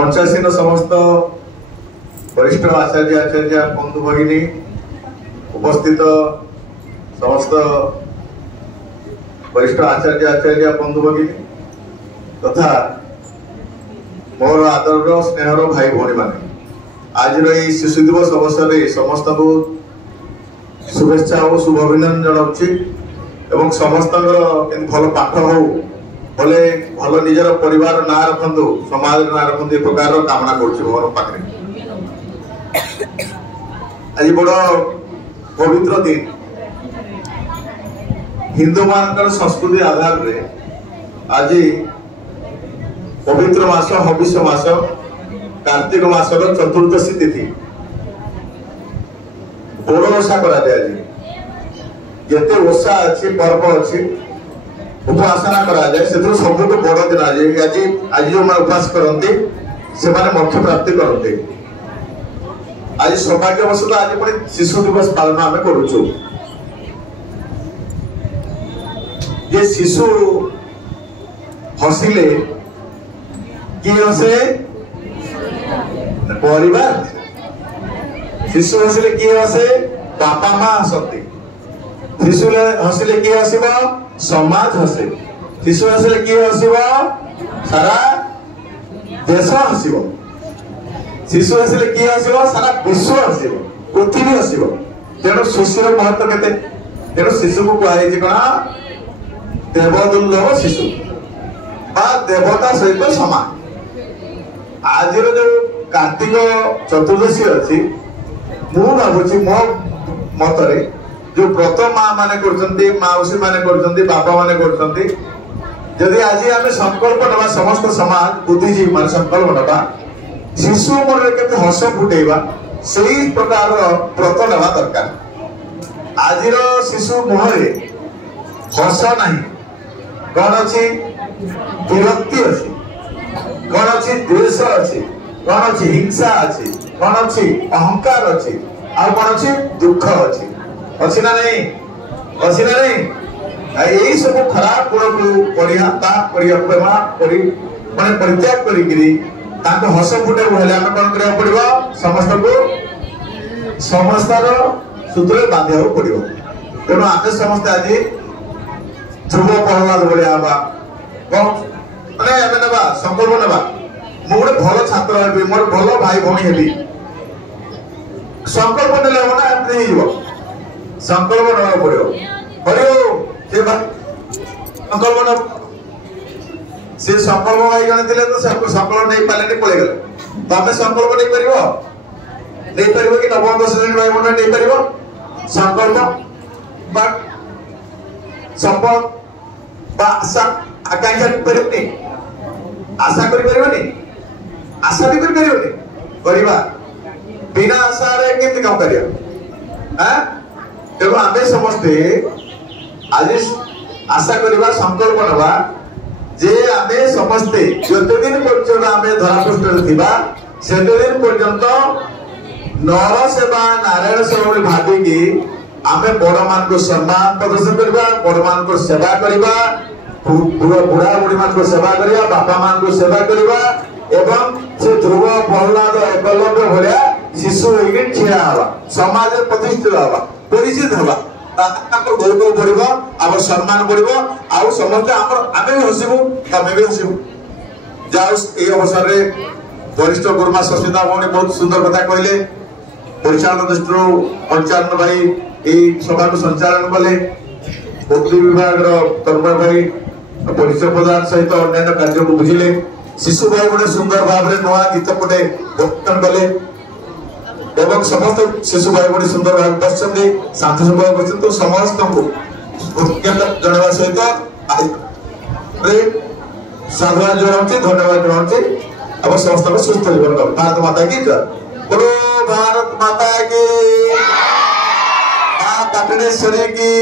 मंचासीन समस्त वरिष्ठ आचार्य आचार्य बंधु भगिनी उपस्थित समस्त वरिष्ठ आचार्य आचार्य बंधु भगिनी तथा मोर आदर स्नेहर भाई भौणी माने आज शिशु दिवस अवसर में समस्त को शुभेच्छा और शुभ अभिनंदन जनाऊँ समस्त भल पाठ हो भले भल निजर परिवार ना रखु समाज ना रखु ए प्रकार कामना कर आज बड़ पवित्र दिन हिंदू मान संस्कृति आधार रे आज पवित्र मास हविष मास कार्तिक मासर चतुर्दशी तिथि बड़ ओषा करा जिते ओषा अच्छी पर्व अच्छी उपासना करा जाए से सब बड़ दिन आज आज जो मैं उपास करते से मोक्ष प्राप्ति करते आज सौभाग्यवशत आज पुणी शिशु दिवस पालन आम करुचु ये शिशु हसिले कि हसे परिवार शिशु हसिले कि हसे बापा माँ हसती शिशु हसिले कि हसिब समाज हसे शिशु हसिले कि हसिब सारा देश हसिब शिशु हसिले कि हसिब सारा विश्व हसिब पृथ्वी हसिब तेणु शिशुर महत्व केते तेणु शिशु को कहुई कौन देवदुर्लभ शिशु देवता सहित समान आज जो कार्तिक चतुर्दशी अच्छी मु भावुची मो मतरे जो व्रत माँ माने करछंती माउसी माने करछंती बापा माने करछंती यदि आज आम संकल्प नवा समस्त समाज बुद्धिजीवी मान संकल्प नवा शिशु मन के हस फुटेबा सही प्रकार व्रत नवा दरकार आज शिशु मुहरे हस नहीं कौन अच्छी विरक्ति अच्छी कौन अच्छी द्वेष अच्छी कौन अच्छी हिंसा अच्छी कौन अच्छी अहंकार अच्छी और कौन अच्छी दुख अच्छी अच्छी ना नहीं अच्छी ना नहीं यही सब खराब गुण को पढ़िया माने परित्याग करी हस फुटे हेल्ले आम कौन करा पड़ो समस्त को समस्तार सूत्र बांधा पड़ो तेणु आम समस्ते आज ध्रुव प्रहलाद भाया माने ना संकल्प ना मु गोटे भल छात्र हेबी मोर भल भाई भौणी हेबी संकल्प नेले हो ना एमती हो संकल्प ना पड़ो संकल्प न से संकल्प भाई जन थे तो संकल्प नहीं पारे पड़े गले तमें संकल्प नहीं पार कि नवम 10 श्रेणी भाई भौणी नहीं पार संकल्प संपर्क आशा आकांक्षा करें आशा करें आशा भी करवा बिना आशा केमती काम कर तेणु आम समस्ते आज आशा करवा संकल्प नवा जे आम समस्ते जते दिन पर्यंत आम धरापृष्ठ से दिन पर्यंत नर सेवा नारायण सेवा भाविकी आम बड़ मान को सम्मान प्रदर्शन करवा बड़ मान को सेवा करवा बुढ़ा बुढ़ी मान को सेवा करवा बापा मान को सेवा करवा एवं से ध्रुव प्रहलाद एकलव्य भाया शिशु ठिया हवा समाज प्रतिष्ठित हवा परिचित हवा गौरव बढ़ आम सम्मान बढ़ आउ समस्त आम भी हसबू तमें भी हसबू जाओ ये अवसर में वरिष्ठ गुरुमा सस्मिता भौणी बहुत सुंदर कथा कहले परिचालन दृष्टि पंचायत भाई यही सभा को संचालन कले भक्ति विभाग तन्मय भाई परिचय प्रदान सहित अन्य कार्य को बुझिले शिशु भाई गोटे सुंदर भाव में नुआ गीत गोटे गठन कले एवं समस्त शिशु भाई गोटे सुंदर भाव बसते शांति सभा बस समस्त को जनवा सहित साधुवाद जनाऊँ धन्यवाद जनाऊँ अब समस्त को सुस्थ जीवन भारत माता की जय बोलो भारत माता की पाटनेश्वरी की